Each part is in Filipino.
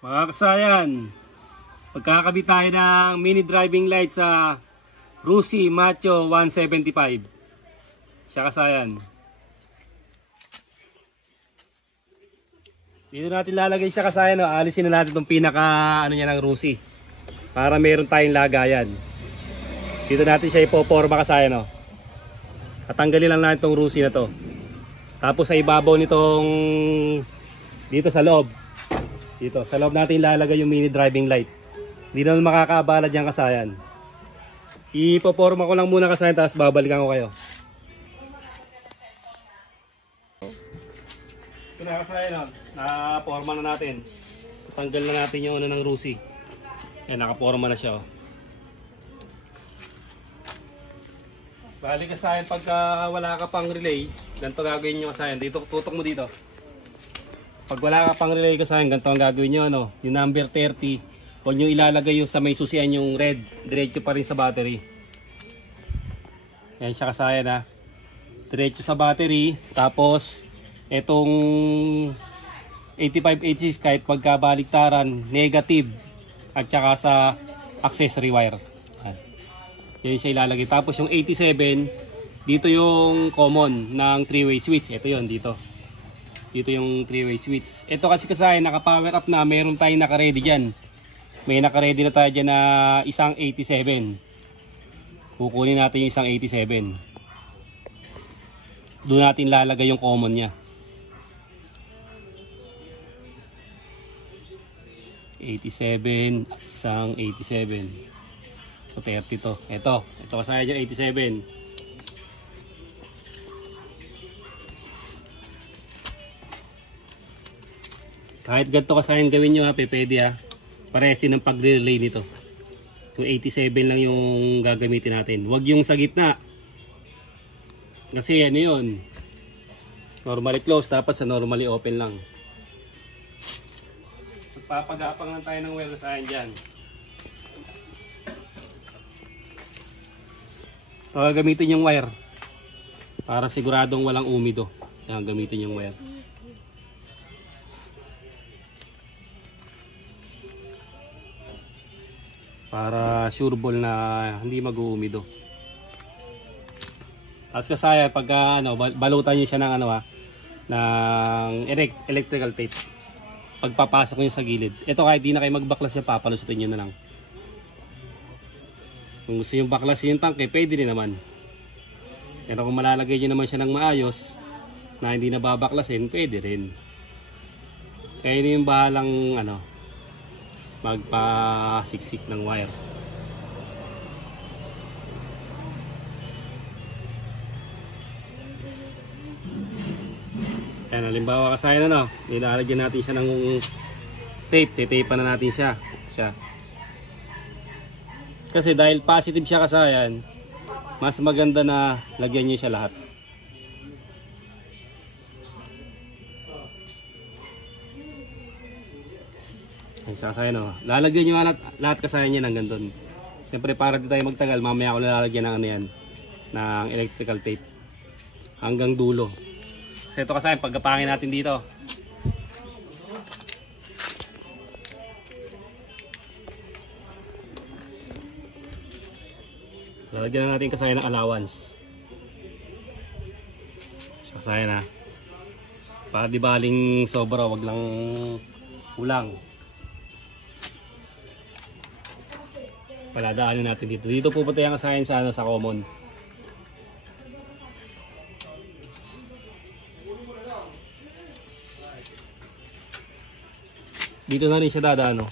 Mga kasayan, pagkakabit tayo ng mini driving light sa Rusi Macho 175. Siya kasayan. Dito natin lalagay siya kasayan. Alisin na natin itong pinaka niya ng Rusi para meron tayong lagayan. Dito natin siya ipoporma kasayan. Tatanggalin lang natin itong Rusi na to. Tapos sa ibabaw nitong dito sa loob. Dito, sa loob natin ilalagay yung mini driving light. Hindi naman makakaabala dyan kasayan. Ipoporma ko lang muna kasayan, tapos babalikan ko kayo. Ito na kasayan, nakaporma na natin. Tanggal na natin yung ng Rusi. Ayan, nakaporma na siya. Bali kasayan, pagka wala ka pang relay, ganito gagawin nyo kasayan. Dito, tutok mo dito. Pag wala ka pang relay kasayan, ganito ang gagawin nyo, yung number 30, huwag nyo ilalagay yung sa may susian yung red, diretso pa rin sa battery. Yan siya kasayan diretso sa battery, tapos itong 8586 kahit pagkabaliktaran, negative, at saka sa accessory wire. Yan siya ilalagay. Tapos yung 87, dito yung common ng 3-way switch, ito yun dito. Dito yung 3-way switch. Ito kasi kasayan, naka-power up na. Meron tayong naka-ready dyan. May naka-ready na tayo dyan na isang 87. Kukunin natin yung isang 87. Doon natin lalagay yung common nya. 87, isang 87. So 30 to. Ito kasayan dyan 87. Kahit ganito kasayan gawin nyo pwede parehas din ng pag-relay nito. Yung 87 lang yung gagamitin natin. Huwag yung sa gitna. Kasi ano yun, normally close, dapat sa normally open lang. Magpapagapang lang tayo ng wire kasayan dyan. Gamitin yung wire para siguradong walang umido. Yan, gamitin yung wire. Para sure ball na hindi mag-uumido. Tapos kasaya pag balutan niyo siya ng ng electrical tape. Pagpapasok niyo sa gilid. Ito kahit di na kayo magbaklas siya, papalusutin niyo na lang. Kung gusto niyo baklasin yung tangke, pwede rin naman. Pero kung malalagay niyo naman siya ng maayos na hindi na babaklasin, pwede rin. Kaya yun yung bahalang magpasiksik ng wire. Ayan, halimbawa kasayan nilalagyan natin siya ng tape, titapean na natin siya. Kasi dahil positive siya kasayan, mas maganda na lagyan niyo siya lahat. Kasayan lalagyan nyo lahat kasayan yan hanggang doon. Siyempre para di tayo magtagal, mamaya ako lalagyan ng yan ng electrical tape hanggang dulo. Kasi ito kasayan, pagkapangin natin dito, lalagyan natin kasayan ng allowance. Kasayan para di baling sobra, wag lang kulang. Paladaanin natin dito. Dito pupunta yung kasayan sa common. Dito na rin siya dadaan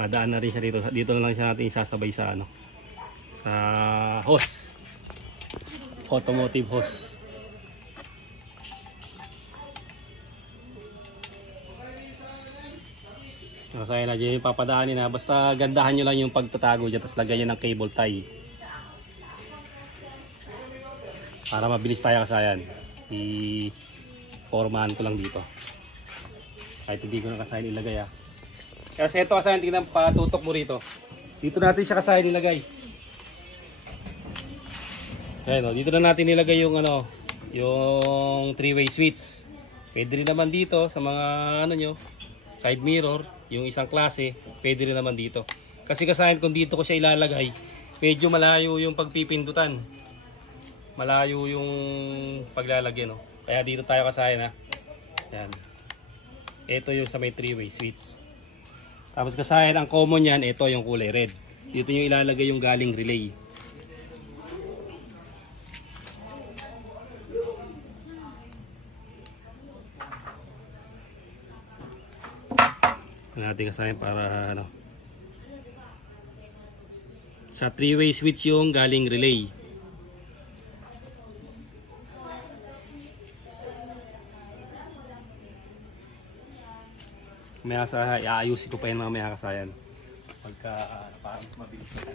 dadaan na rin siya dito. Dito na lang siya natin isasabay sa sa hose. Automotive hose. Kasayan na dyan yung papadaanin basta gandahan nyo lang yung pagtatago dyan, tapos lagyan nyo ng cable tie para mabilis tayo kasayan. I-formahan ko lang dito kahit hindi ko na kasayan ilagay kasi ito kasayan, tingnan patutok mo rito, dito natin siya kasayan ilagay. Ayan, dito na natin ilagay yung yung 3-way switch. Pwede rin naman dito sa mga side mirror, yung isang klase, pwede rin naman dito. Kasi kasayan kung dito ko siya ilalagay, medyo malayo yung pagpipindutan. Malayo yung paglalagyan, no? Kaya dito tayo kasayan, ha. Yan. Ito yung sa may 3-way switch. Tapos kasayan, ang common yan, ito yung kulay red. Dito yung ilalagay yung galing relay. Natin kasayan para ano. Sa 3-way switch yung galing relay. May sa iayusin ko pa yan mamaya kasayan. Pagka parang mabilis na.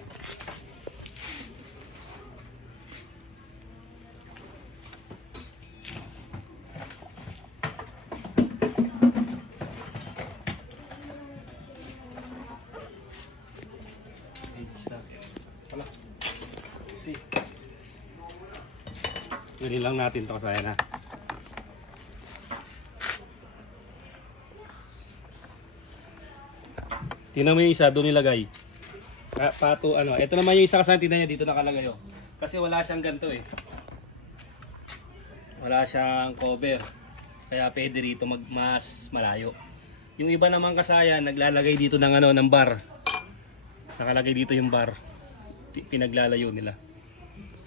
Ganun lang natin ito kasayan, ha. Tingnan mo yung isa, doon nilagay. Pato, ano. Ito naman yung isa kasayan, tingnan nyo dito nakalagay, oh. Kasi wala siyang ganito, eh. Wala siyang cover. Kaya pwede rito mas malayo. Yung iba naman kasayan, naglalagay dito ng, ano, ng bar. Nakalagay dito yung bar. Pinaglalayo nila.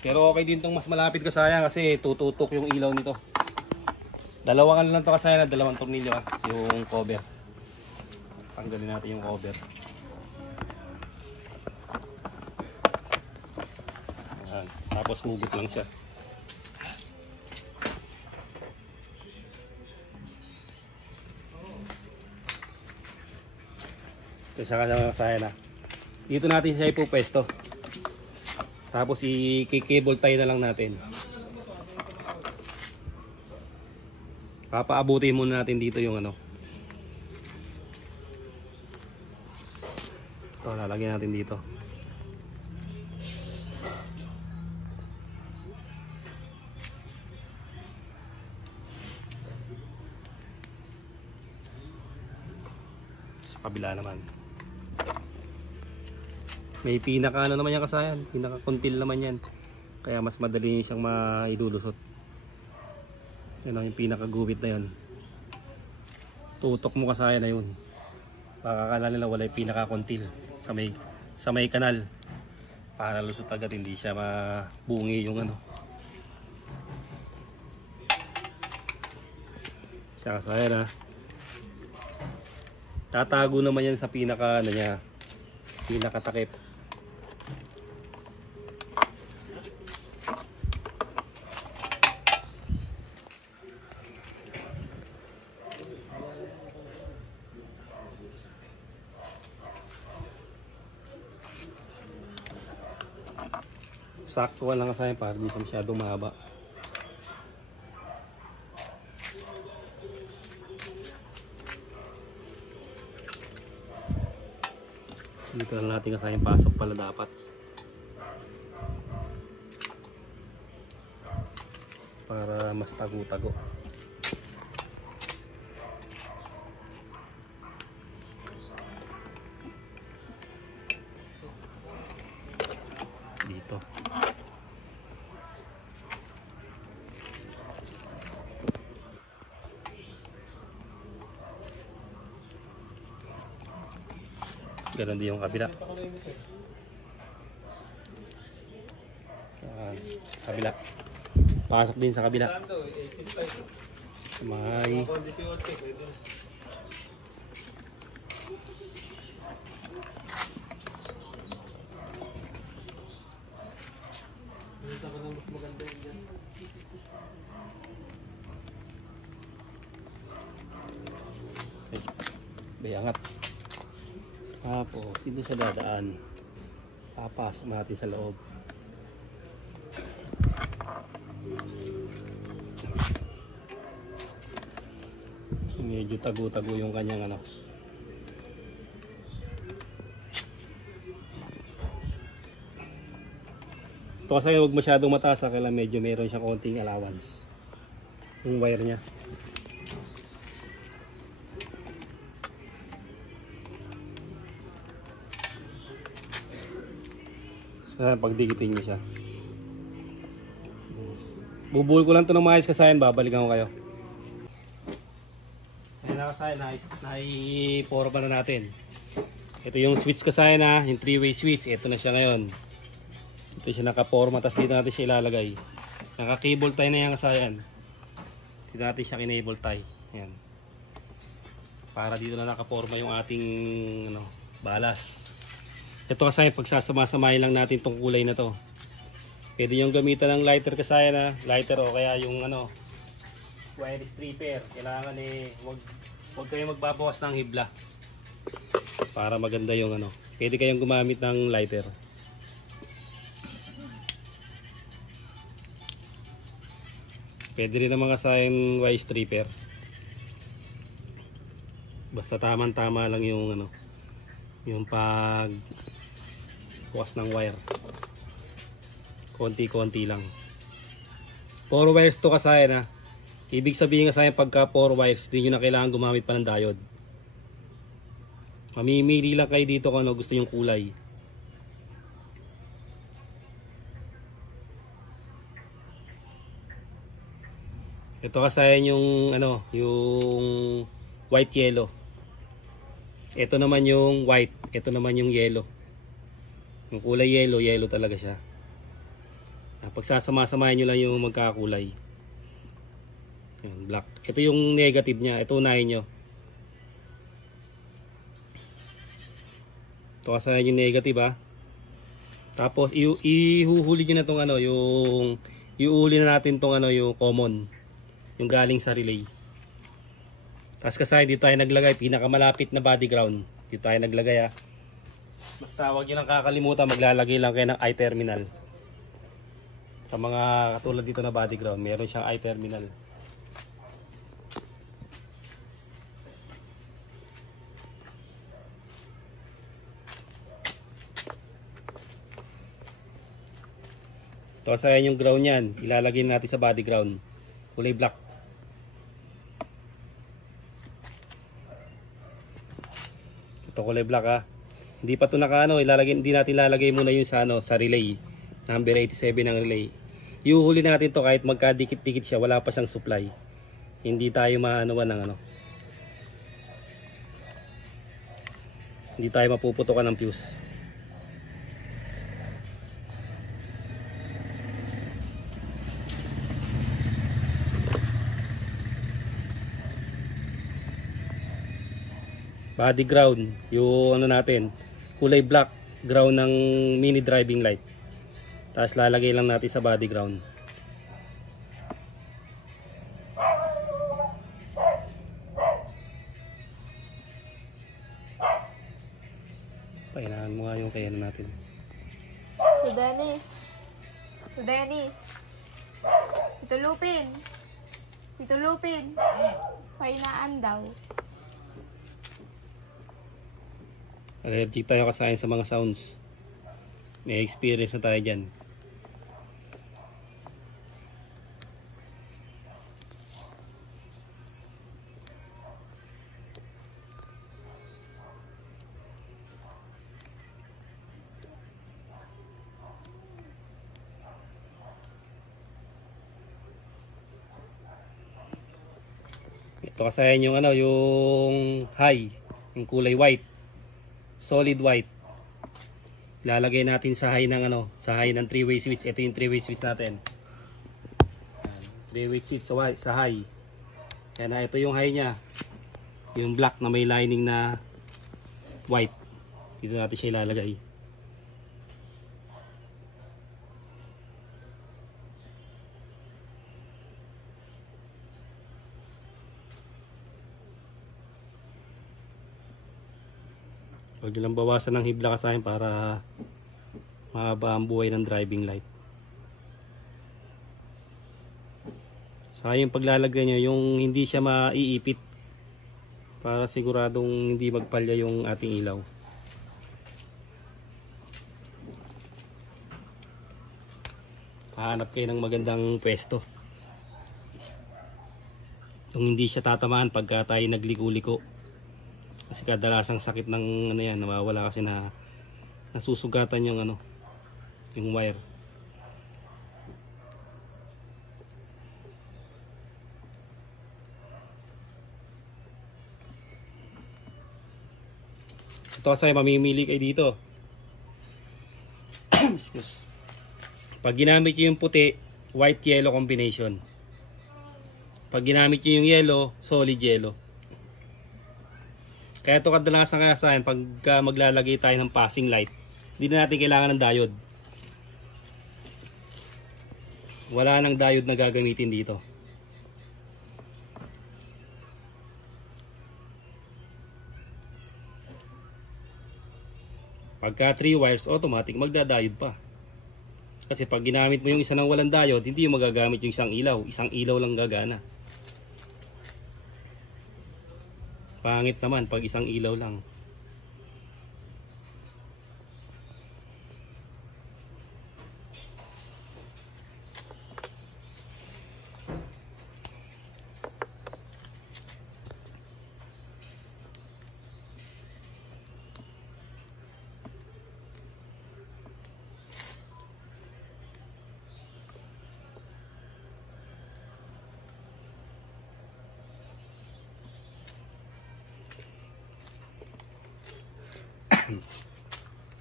Pero okay din tong mas malapit kasayan kasi tututok yung ilaw nito. Dalawang ano lang to kasayan, dalawang tornilyo, ha, yung cover. Tanggalin natin yung cover. Ayan. Tapos hugot lang siya. Ito siya kasayan, ha. Dito natin siya ipupwesto. Tapos i-cable tie na lang natin. Papaabutin muna natin dito yung ano. Ito, lalagyan natin dito. Sa kabila naman. May pinaka ano naman yan kasayan, pinaka kontil naman yan. Kaya mas madali siyang maidulusot. Yan ang yung pinaka guhit na yan. Tutok mo kasayan na yun. Baka akala nila wala yung pinaka kontil sa may kanal. Para lusot agad, hindi siya mabungi yung ano. Siya kasayan, ha. Tatago naman yan sa pinaka ano niya, pinaka takip. Sakto lang kasi para hindi siya masyadong mahaba. Dito lang natin kasi yung pasok pala dapat. Para mas tago-tago. Dito. Ganon din yung kabila. Kabila. Pasok din sa kabila. May bayangat. Tapos hindi siya dadaan. Papasok natin sa loob. Medyo tago-tago yung kanyang ano. Ito kasi huwag masyadong mataas, kailangan medyo meron siyang konting allowance yung wire niya. Pagdikitin nyo siya. Bubuhol ko lang ito ng maayos kasayan, babalikan ko kayo. Ayan na kasayan, nai-porma na natin. Ito yung switch kasayan na, yung 3-way switch. Ito na siya ngayon. Ito siya nakaporma, tapos dito natin siya ilalagay. Naka-cable tie na yan kasayan. Dito natin siya kinable tie. Ayan. Para dito na nakaporma yung ating balas. Ito kasayan, pagsasama-samahin lang natin itong kulay na to. Pwede yung gamitan ng lighter kasayan na, lighter o kaya yung wire stripper. Kailangan huwag kayong magbabawas ng hibla. Para maganda yung Pwede kayong gumamit ng lighter. Pwede rin naman kasayan wire stripper. Basta tamang-tama lang yung yung pag bukas ng wire. Konti-konti lang. 4 wires to kasayan Ibig sabihin kasayan pagka 4 wires, hindi nyo na kailangan gumamit pa ng diode. Mamimili lang kayo dito kung gusto yung kulay. Ito kasayan yung yung white yellow. Ito naman yung white, ito naman yung yellow. Yung kulay yellow, yellow talaga siya. Pagsasama-samahin nyo lang yung magkakulay. Yan, black. Ito yung negative niya. Ito unahin nyo. Ito kasayan yung negative Tapos ihuhuli nyo na itong yung iuuli na natin itong yung common. Yung galing sa relay. Tapos kasayan dito tayo naglagay. Pinakamalapit na body ground. Dito tayo naglagay Basta huwag nyo lang kakalimutan. Maglalagay lang kayo ng I-terminal. Sa mga katulad dito na body ground, meron siyang I-terminal. Ito kasayan yung ground yan. Ilalagay natin sa body ground. Kulay black. Ito kulay black Hindi pa ito hindi natin ilalagay muna yung sa relay. Number 87 ng relay. Iuhuli natin to kahit magkadikit-dikit siya, wala pa siyang supply. Hindi tayo hindi tayo mapuputukan ng fuse. Body ground, yung natin, kulay black ground ng mini driving light. Tapos lalagay lang natin sa body ground. Painahan mo nga yung kaya natin. Si Dennis. Si Dennis. Pitulupin. Pitulupin. Painaan daw. Allergic tayo kasayan sa mga sounds. May experience na tayo dyan. Ito kasayan yung yung high, yung kulay white. Solid white. Lalagay natin sa high ng sa high ng 3-way switch. Ito yung 3-way switch natin. 3-way switch sa high. Yan ito yung high niya. Yung black na may lining na white. Dito natin siya ilalagay. Huwag nyo lang bawasan ng hibla kasayan para mahaba ang buhay ng driving light. Saka yung paglalagay nyo, yung hindi siya maiipit para siguradong hindi magpalya yung ating ilaw. Hahanap kayo ng magandang pwesto. Yung hindi siya tatamaan pagka tayo nagligo-liko. Kasi kadalasang sakit ng yan, nawawala kasi na nasusugatan yung yung wire. Ito kasi mamimili kayo dito. Pag ginamit nyo yung puti, white yellow combination. Pag ginamit nyo yung yellow, solid yellow. Kaya ito kadalasan kaya sa akin, pag maglalagay tayo ng passing light, hindi na natin kailangan ng diode. Wala nang diode na gagamitin dito. Pagka 3 wires, automatic magda-diode pa. Kasi pag ginamit mo yung isa ng walang diode, hindi yung magagamit yung isang ilaw. Isang ilaw lang gagana. Pangit naman pag isang ilaw lang.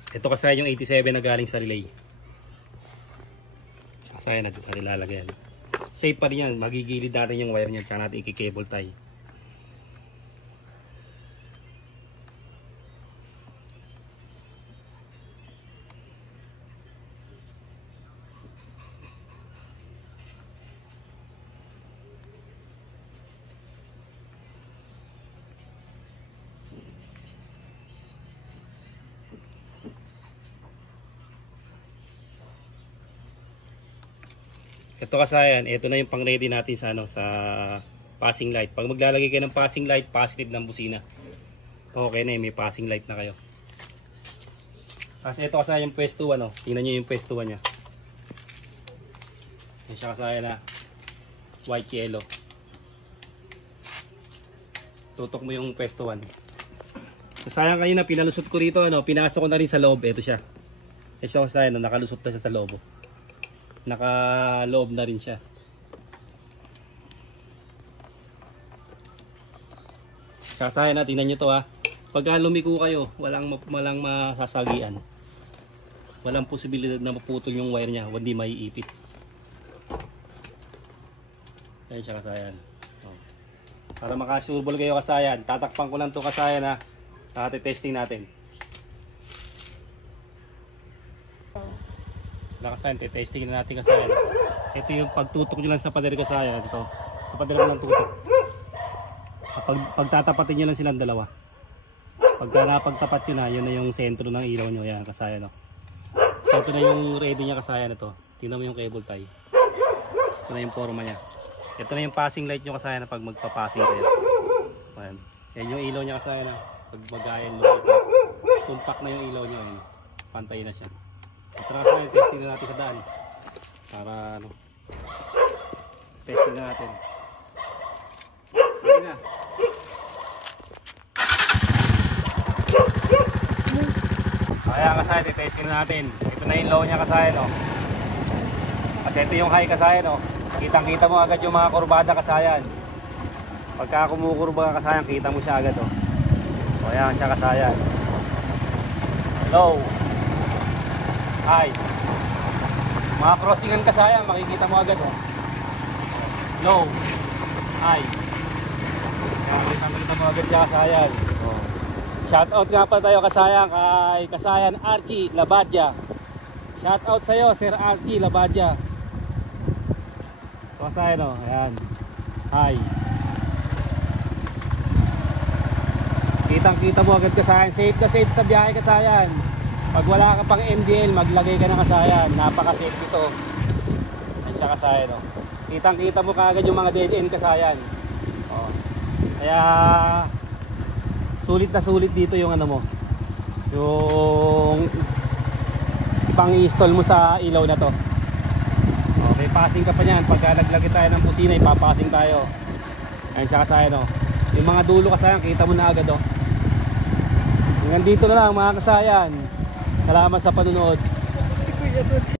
Ito kasi yung 87 na galing sa relay. Kasi natin ilalagay yan. Safe pa rin yan. Magigilid natin yung wire niyan. Tsaka natin i-cable tie. Ito kasayan, ito na yung pang ready natin sa sa passing light. Pag maglalagay kayo ng passing light, positive ng busina. Okay na, may passing light na kayo. Kasi ito kasayan yung pwesto 1, tingnan niyo yung pwesto 1 niya. Yan siya kasayan na white yellow. Tutok mo yung pwesto 1. Sayang kanina pinalusot ko rito, pinasok ko na rin sa loob. Ito siya. Ito siya kasayan, nakalusot na siya sa loob. Naka-loob na rin siya. Kasayan na, tingnan nyo to Pagka lumiko kayo, walang masasagian. Walang posibilidad na maputol yung wire nya, hindi maiipit. Ayan siya kasayan. Para makasurbol kayo kasayan, tatakpan ko lang to kasayan testing natin. Kasayan, testing na natin kasayan. Ito yung pagtutok nyo lang sa pader kasayan. Ito, sa pader mo lang tutok. Pagtatapatin nyo lang silang dalawa. Pagka napagtapat nyo na, yun na yung sentro ng ilaw nyo. Yan kasayan. So ito na yung ready nya kasayan. Ito, tingnan mo yung cable tie. Ito na yung forma nya. Ito na yung passing light nyo kasayan pag magpapassing kayo. Ayan. Yan yung ilaw nya kasayan. Pag mag-ayan mo, tumpak na yung ilaw nyo. Ayan. Pantay na siya. Ito na kasayan, testing na natin sa daan. Para testing na natin. Sige na. Kaya kasayan, testing na natin. Ito na yung low nya kasayan. Kasi ito yung high kasayan. Kitang kita mo agad yung mga kurbada kasayan. Pagka kumukurba ka kasayan, kita mo siya agad. O yan siya kasayan. Low, high. Mga crossingan kasayan, makikita mo agad. Low, high. Makikita mo agad siya kasayan. Shout out nga pa tayo kasayan kay kasayan Archie Labadya. Shout out sa iyo Sir Archie Labadya. Kasayan ayan. High. Kitang-kita mo agad kasayan. Safe ka safe sa biyahe kasayan. Pag wala ka pang MDL, maglagay ka ng kasayan. Napaka-safe ito. Ayan siya kasayan Kitang-kita mo kaagad yung mga dead end kasayan. Kaya sulit na sulit dito yung yung ipang-install mo sa ilaw na to. Okay, passing ka pa niyan. Pagka naglagay tayo ng busina, ipapassing tayo. Ayan siya kasayan yung mga dulo kasayan, kita mo na agad Hanggang dito na lang mga kasayan. Salamat sa panunood. Kuya Rod.